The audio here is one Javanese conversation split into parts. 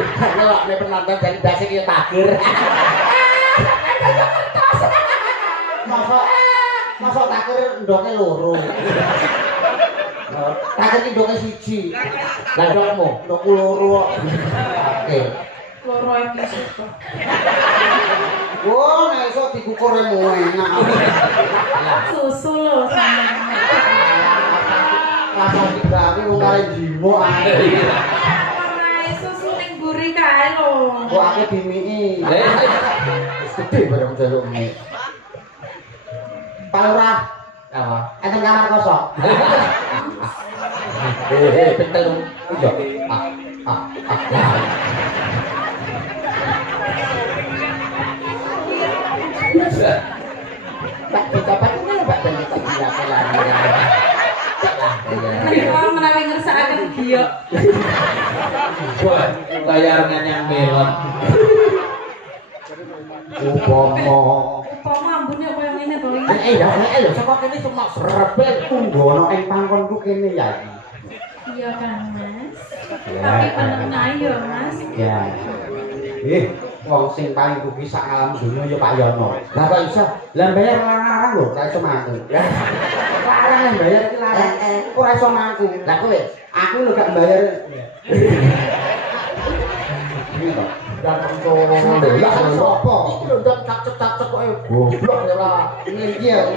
Ngelokne penonton jadi basi ki takir. Masa takir ndoke loro. Takir ki ndoke siji. Lah ndokmu, ndokku loro. Oke. Loro episode kok. Wah, nek iso dikukur enak. Susu lho sampeyan. Rasa digawe wong kare jiwo ae. Ora susu ning mburi kae lho. Kok aku dimiki. Wis gede bareng jaluk mie. Pak Lurah. Apa? Enten kamar kosong. Betul. Iya. Pak dicoba ini Pak ben tak lagi. Menika menawi ngersakaken giok. Wah, bayar nganyang melon. Upama ambune kaya ngene to. Ya lho saka kene cuma srebel tunggono ing pangkonku kene ya iki. Iya kan, Mas. Tapi penenang ya, Mas. Ya. Wong sing paling rugi sak alam dunya ya Pak Yono. Lah kok iso? Lah bayar larang lho, ora iso mangku. Larang yang bayar iki larang. Ora iso mangku. Lah kowe, aku lho gak bayar. Iki to. Dan ngono lho, lah sapa? Iki lho ndang cacek-cacek kok goblok ya ora. Iki ya.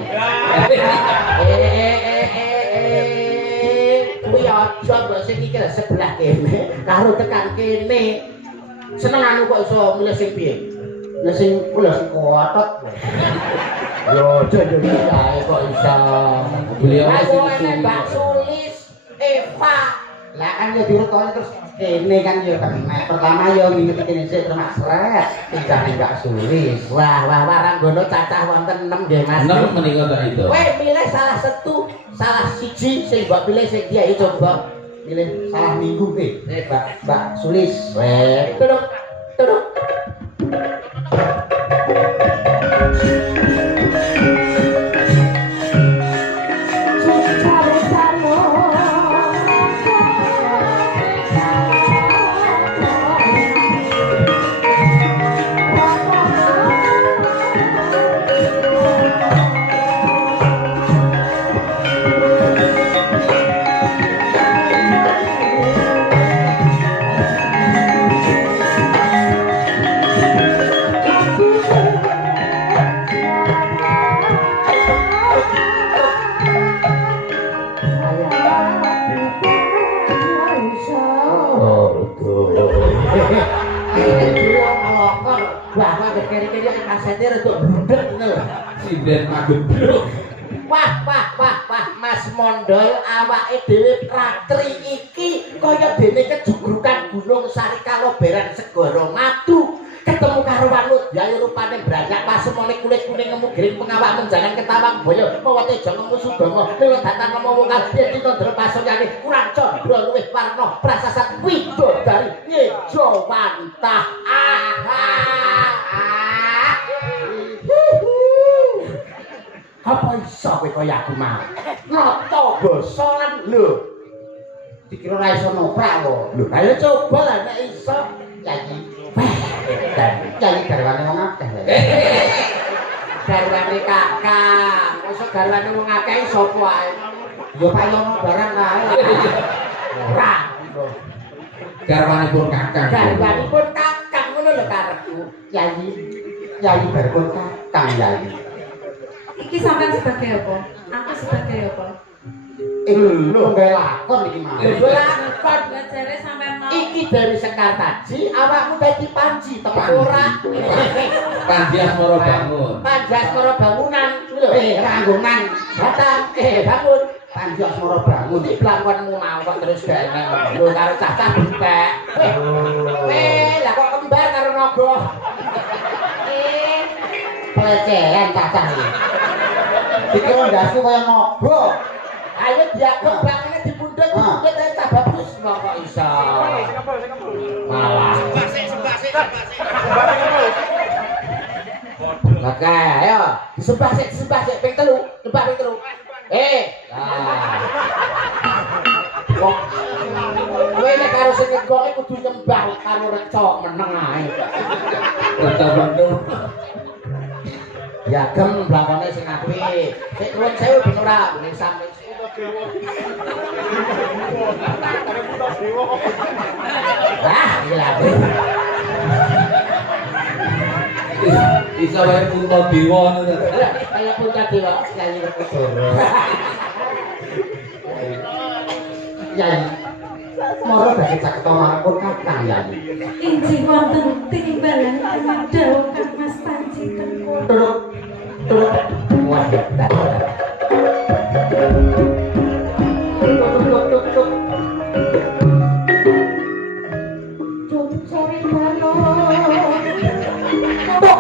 Kuwi aja mbok sing iki lho sebelah kene karo tekan kene. Senengane kok iso milih sing piye? Lah sing kula sing kotot. Yo aja ae kok iso. Beliau sing Mbak Sulis, Eva. Lah kan ya dirutone terus kene kan ya kena. Pertama ya nginget kene sik terus sret. Tinggal Mbak Sulis. Wah, Ranggono cacah wonten 6 nggih Mas. 6 menika tak itu. Kowe milih salah satu, salah siji sing mbok pilih sing dia iki coba. Pilih salah minggu Mbak Sulis. Tuduk. Kiri-kiri kasete rada blundek ngono lho. Sinden magebluk. Wah, Mas Mondol awake dhewe ratri iki kaya dene kejugrukan gunung Sarikaloberan segara madu. Ketemu karo Wanut Yayu rupane branyak pasemone kulit kuning ngemu giring pengawak menjangan ketawang boyo mawa teja ngemu sudama lewat datan ngemu wongan yen ditondro pasoyane kurang condro luwih warna prasasat widodari Nyejowantah. Apa iso kowe kaya aku mau? Nata basa lan lho. Dikira ora iso noprak kok. Lho, ayo coba lah nek iso. Lagi. Jadi garwane wong akeh. Garwane kakak. Mosok garwane wong akeh sapa ae? Ya Pak Yono barang kae. Ora. Garwanipun kakang. Garwanipun kakang ngono lho karepku. Yayi baripun kakang yayi. Iki sampean sebagai apa? Aku sebagai apa? Lho gawe lakon iki mah. Lho lakon Jare sampean mau. iki dari Sekar Taji awakmu dadi Panji tepak ora. Panji Asmara Bangun. Panji Asmara Bangunan lho. Ranggongan. Datang bangun. Panji Asmara Bangun iki blangkonmu mau kok terus gawe lho karo cacah bentek. Lah kok kembar karo naga. Pelecehan cacah iki. Dikira ndasku kaya naga. Ayo dia kembangnya dipundhut ae tak bagus kok iso. Malah. Oke, ayo disembah sik ping 3, nyembah ping 3. Kowe nek karo sing ngegok kudu nyembah karo recok meneng ae. Tetep menung. Ya gem blakone sing apik. Sik nuwun sewu ben ora ning sampe. Wah, gila. Iso wae punta dewa ngono ta. Kaya punta dewa nyanyi Werkudara. Ya. Moro bagi caketa mangkon kakang ya. Injih wonten timbalan dawuh Kang Mas Panji Tengku. Turut. Waduh. Tuk. Tuk cari mano. Tuk.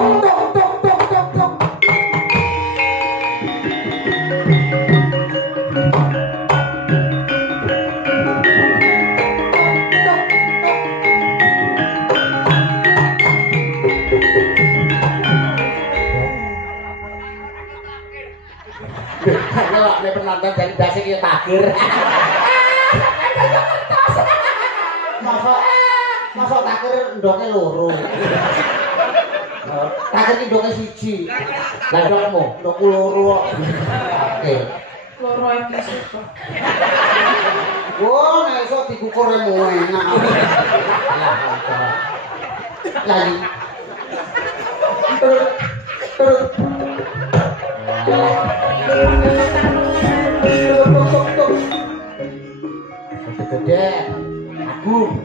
Kalau nek penonton dari base iki takir. Masa takir ndoke loro. Takir iki ndoke siji. Lah ndokmu, ndokku loro kok. Oke. Loro episode kok. Wah, nek iso dikukur enak. Lagi. Terus. Gede, aku.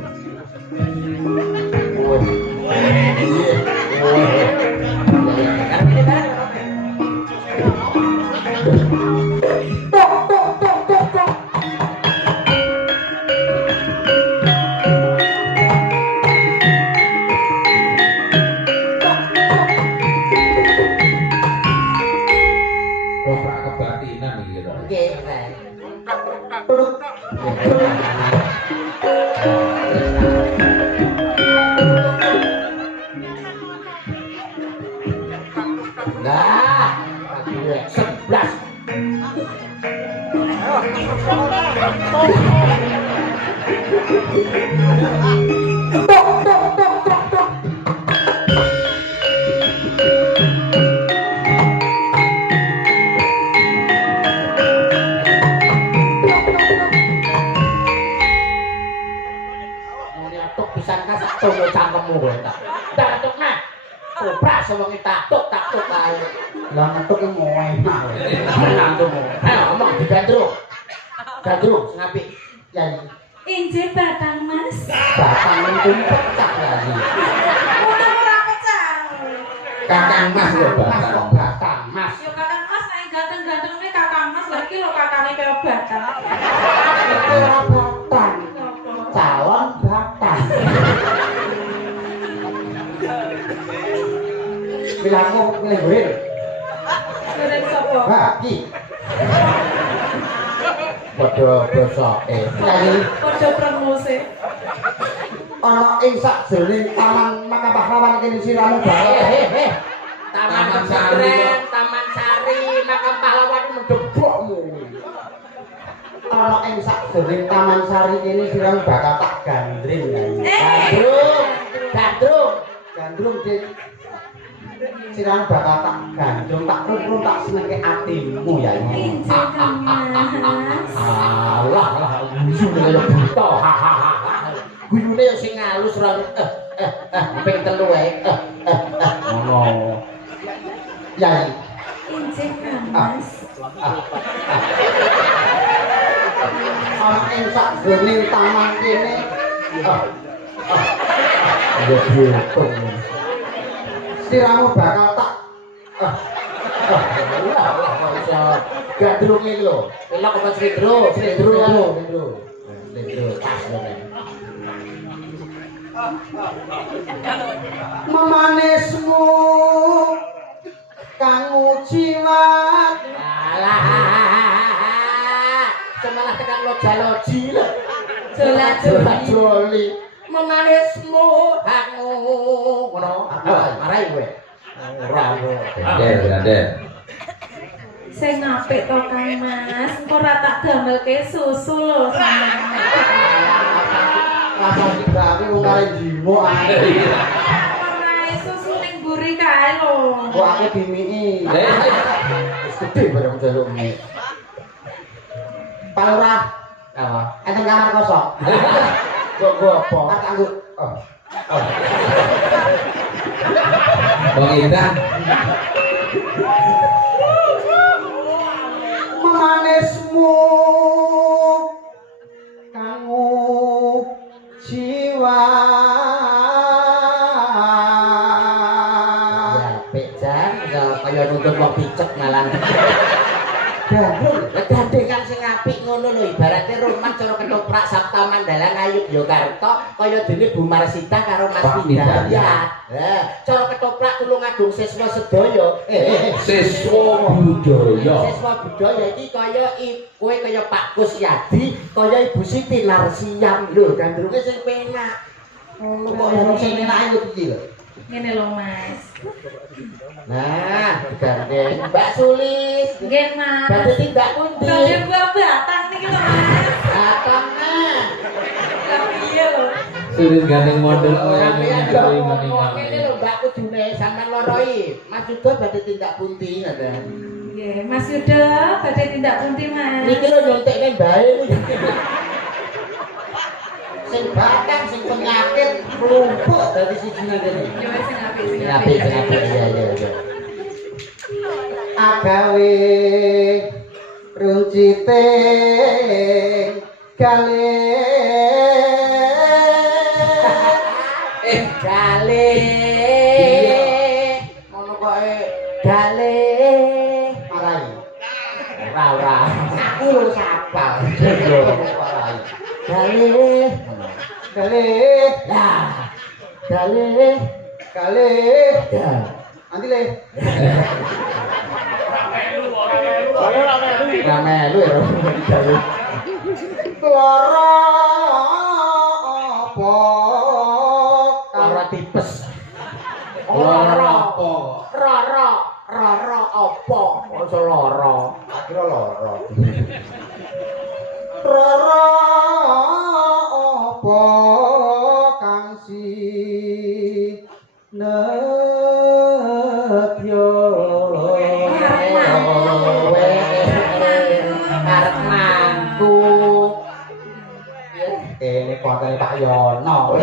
Nah, 11. Tunggu cangkemmu kowe tak. Tatuk nah. Koprak sewengi tatuk ae. Lah metuk ki ngoe nah. Menantumu. Ayo omong digandrung. Gandrung sing apik. Ya. Injih Batang Mas. Batang mungkin pecah lagi. Ora pecah. Kakang Mas lho Batang Mas. Yo Kakang Mas nek ganteng-ganteng nek Kakang Mas lagi lho kakane kaya batang. Ora batang. Calon batang. Bilangku milih goril. Goreng sapa? Bagi. Padha bosoke. Lagi Padha promose. ana ing sakjroning taman Makapahlawan kene siramu bareng. Taman Pesantren, Taman Sari, Makam Pahlawan mendebokmu. Ana ing sakjroning Taman Sari kene siramu bakal tak gandring. Gandrung dik. Siramu bakal tak gandrung, tak kumpul, tak senengke atimu ya. Injih Kang Mas. Alah, guyune kaya buta. Guyune yo sing halus ora ping 3 wae. Ngono. Ya. Injih Kang Mas. Ana ing sakjroning taman kene. Ya butung. Siramu bakal tak gandrung iki lho. Elok apa slendro pas ngene. Memanismu kang jiwat. Alah. Semalah tekan loja-loji lho. Jola-joli. Memanismu hakmu ngono. Marai kowe. Ora. Den. Sing apik to Kang Mas, ora tak damelke susu lho sampeyan. Langsung dibake wong kare jimo ae. Ora susu ning mburi kae lho. Kok aku dimiki. Wis gede bareng jaluk mie. Pak Lurah, Apa? enten kamar kosong. Kok apa? Tak kanggo. Bang Indah. Memanismu kanggo jiwa. Ya, apik jan, ya kaya nuntut wong picek malah. Gandeng kan sing apik ngono lho, ibarate rumah cara ketoprak Sabta Mandalang Ayub Yogyakarta kaya dene Bu Marsita karo Mas Pak Hidayat. Hidayat. Lah, cara ketoprak tulungagung siswa sedaya. Siswa budaya. Siswa budaya iki kaya kowe kaya Pak Kusyadi, kaya Ibu Siti Narsiam lho, gandrunge sing penak. Kok ono sing enake kok iki lho. Ngene lho, Mas. Nah, gandeng Mbak Sulis. Nggih, Mas. Badhe tindak pundi? Badhe buah batang niki lho, Mas. Atone. Lah piye lho? Sulit gandeng model Sampeyan kaya kok ngene ngomong ngene lho Mbak kudune sampean loro iki. Mas Yuda badhe tindak pundi ngoten. Nggih, Mas Yuda badhe tindak pundi, Mas? Niki lho nyontekne bae niki. Sing batang sing penyakit mlumpuk dadi siji nang kene. Ya wis sing apik, sing Apik, apik. sing apik ya ya. Agawe runcite kale Gale. Ngono kok gale. marai. Ora. Aku lho sapal. Marai. Gale. Kale Lah. Gale. kale Ya. nanti le. Ora melu ya. Gale. Lara apa Lara tipes. Lara apa? Rara apa? Ojo lara. akhirnya lara. Lara apa kang si nebyo Arep mantu. ini kontene Pak Yono.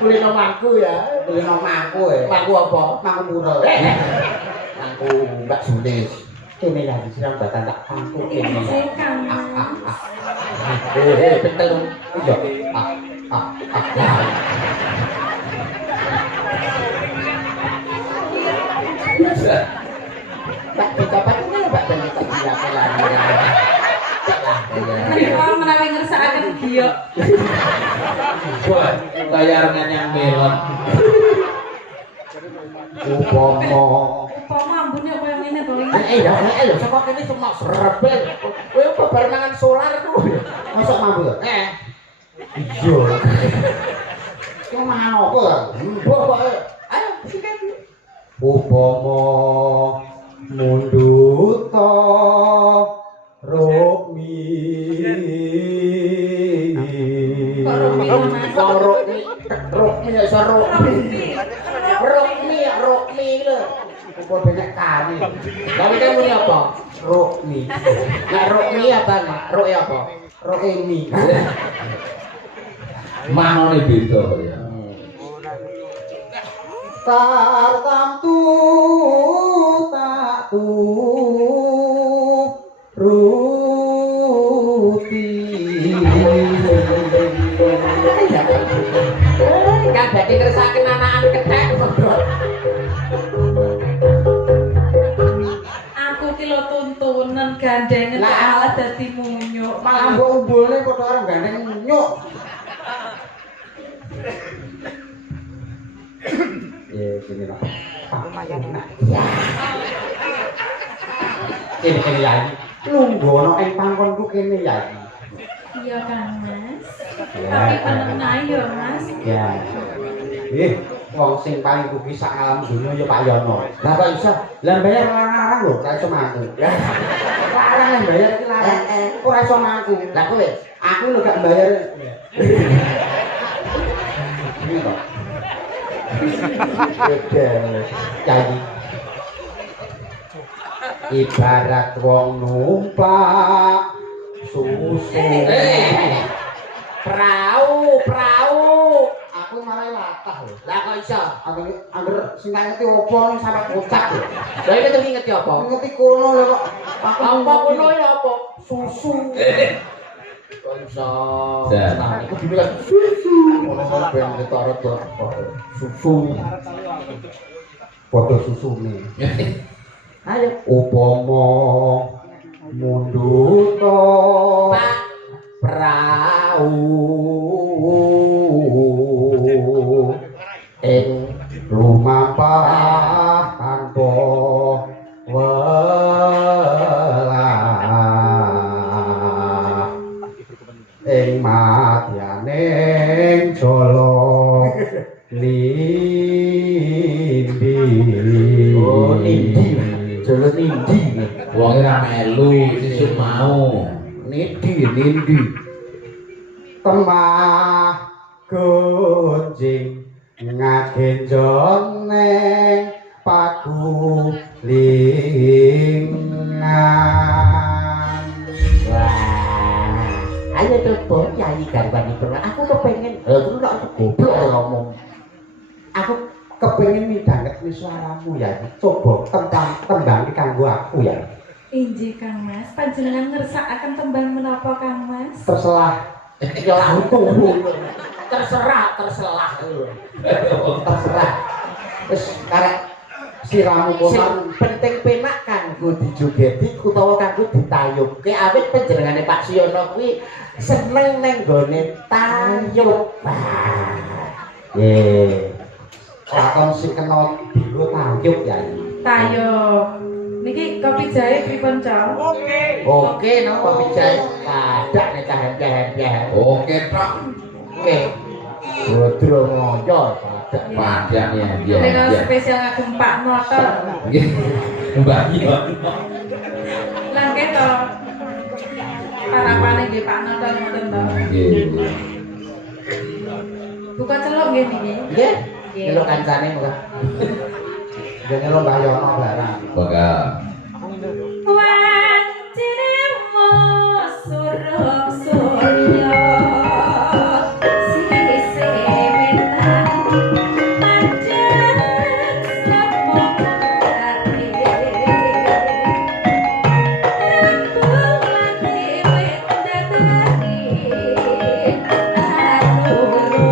Kulino mangku ya. Kulino mangku ya. Mangku apa? Mangku murel. Mangku Mbak Sulis. Kene ya disiram batan tak mangku kene. Sing kang. Betul. Iya. Mbak kapan ini Mbak dan kita bilang lagi. Menika menawi ngersakaken giok. Buat layar nganyang melon. Upomo. Upama ambune kaya ngene to. Lho, saka kene cuma serebel. Kowe kok bar mangan solar tuh. Masuk mampu ya? Iya. Kok mangan apa ya? Mbok kok ayo sikat. Upomo munduta rukmi. Kok rukmi lho, Mas? Rukmi ya iso rukmi. Rukmi lho. Apa banyak kali? Tapi kan muni apa? Rukmi. Nah, rukmi apa, Mak? Ruk apa? Rukmi. Manone beda ya. Tartamtu tak ruti. Kan berarti ngersakaken anakan kethek ngobrol. Aku ki lho tuntunan gandengen Lah. malah dadi munyuk. Malah mbok umbulne padha karo gandeng nyuk. Ya gini lah. Ya. Kene ya iki. Lungguh ing pangkonku kene ya iki. Iya kan, Mas. Ya. Tapi peneng ya, Mas. Ya. Wong sing paling rugi sak alam dunya ya Pak Yono. Lah kok iso? Lah bayar larang lho, ora iso mantu. Larang yang bayar iki larang. Ora iso mantu. Lah kowe Aku lho gak bayar. ini kok. Beda. Jadi ibarat wong numpak susu. Perahu. Aku malah latah lho. Lah kok iso? Angger sing tak ngerti opo ning sampe kocak lho. Lah iki tuh ngerti apa? Ngerti kono lho kok. Aku Apa kuno ya apa? Susu. Kok iso? Jan. Nah, iku dibilang susu. Ngono ben ketara to. Susu. foto susune. Ayo. Upama mundur to Pak Prau ing lumampah tanpa welah ing madyaning jala nindi. Oh, nindi. Jalan nindi. Wong ora melu sesuk mau. Nindi. Temah gunjing ngagenjon neng pagulingan. Wah, ayo coba nyanyi garwane pernah. Aku kepengen, aku nek goblok ngomong. Aku kepengin midhanget suaramu ya. Coba tembang kanggo aku ya. Injih Kang Mas, panjenengan ngersakaken tembang menapa Kang Mas? Terselah Ya lampu. Terserah. terserah. Wis karek siramu Sing kono. penting penak kanggo dijogeti utawa kanggo ditayubke awit panjenengane Pak Siono kuwi seneng ning gone tayub. Wah. Lakon sing kena dilo tayub ya. Tayo. Niki kopi jahe pripun, Cong? Oke, no kopi jahe padak nek cahen-cahen. Oke tok. Oke. Bodro ngoyo padak. Padang ya dia. Dengan spesial ngagem Pak Noto. Nggih. Mbak Iyo. Lan keto. Parapane nggih Pak Noto ngoten to. Nggih. Buka celuk nggih niki. Nggih. Kilo kancane muka. Dene lo bayono barang. Bakal. Wancirmu suruh surya sisi wetan panjang sapa ati rembulan dhewe dadani anuruti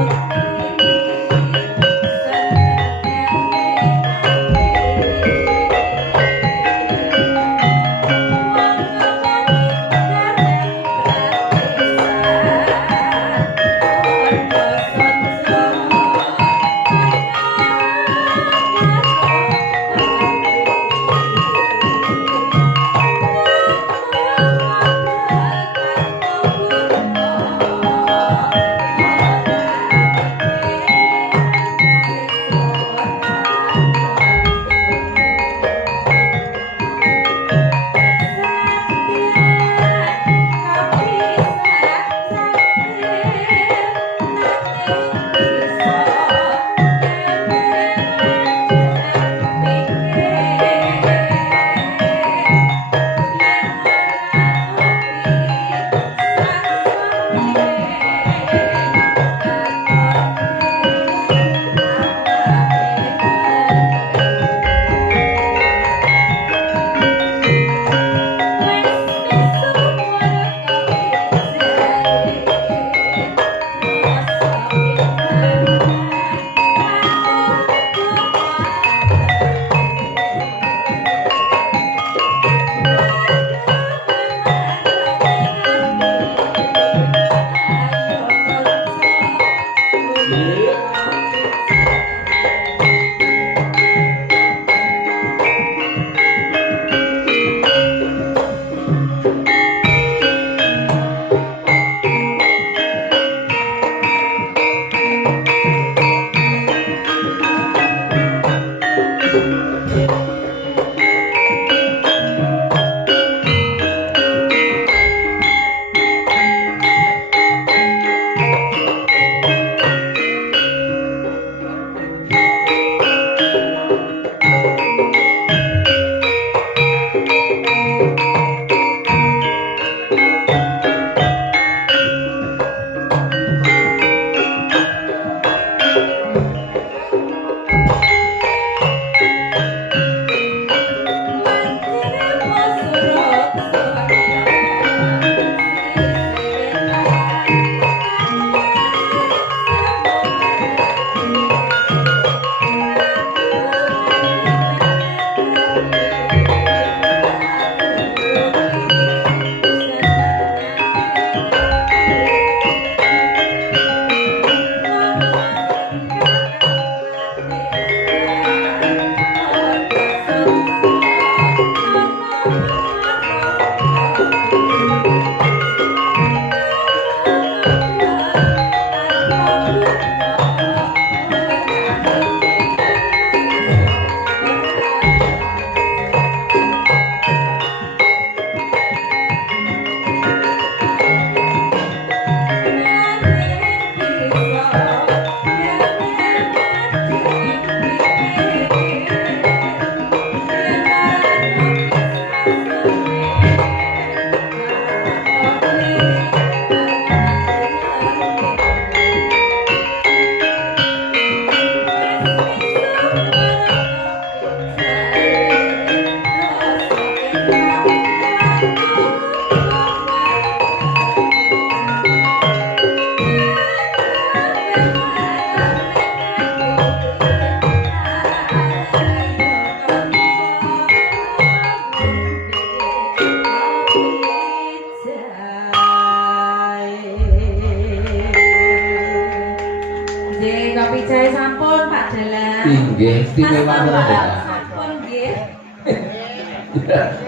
Pak Dalang. Inggih, istimewa Mas menawa. Bambang sampun nggih.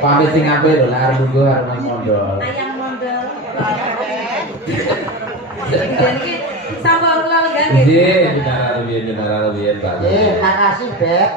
Pamit sing apik lho lah arep nunggu arep nang mondol. Ayam mondel. Jadi sampun kula lenggah nggih. Nggih, jenara rubiyen Pak. makasih Beb.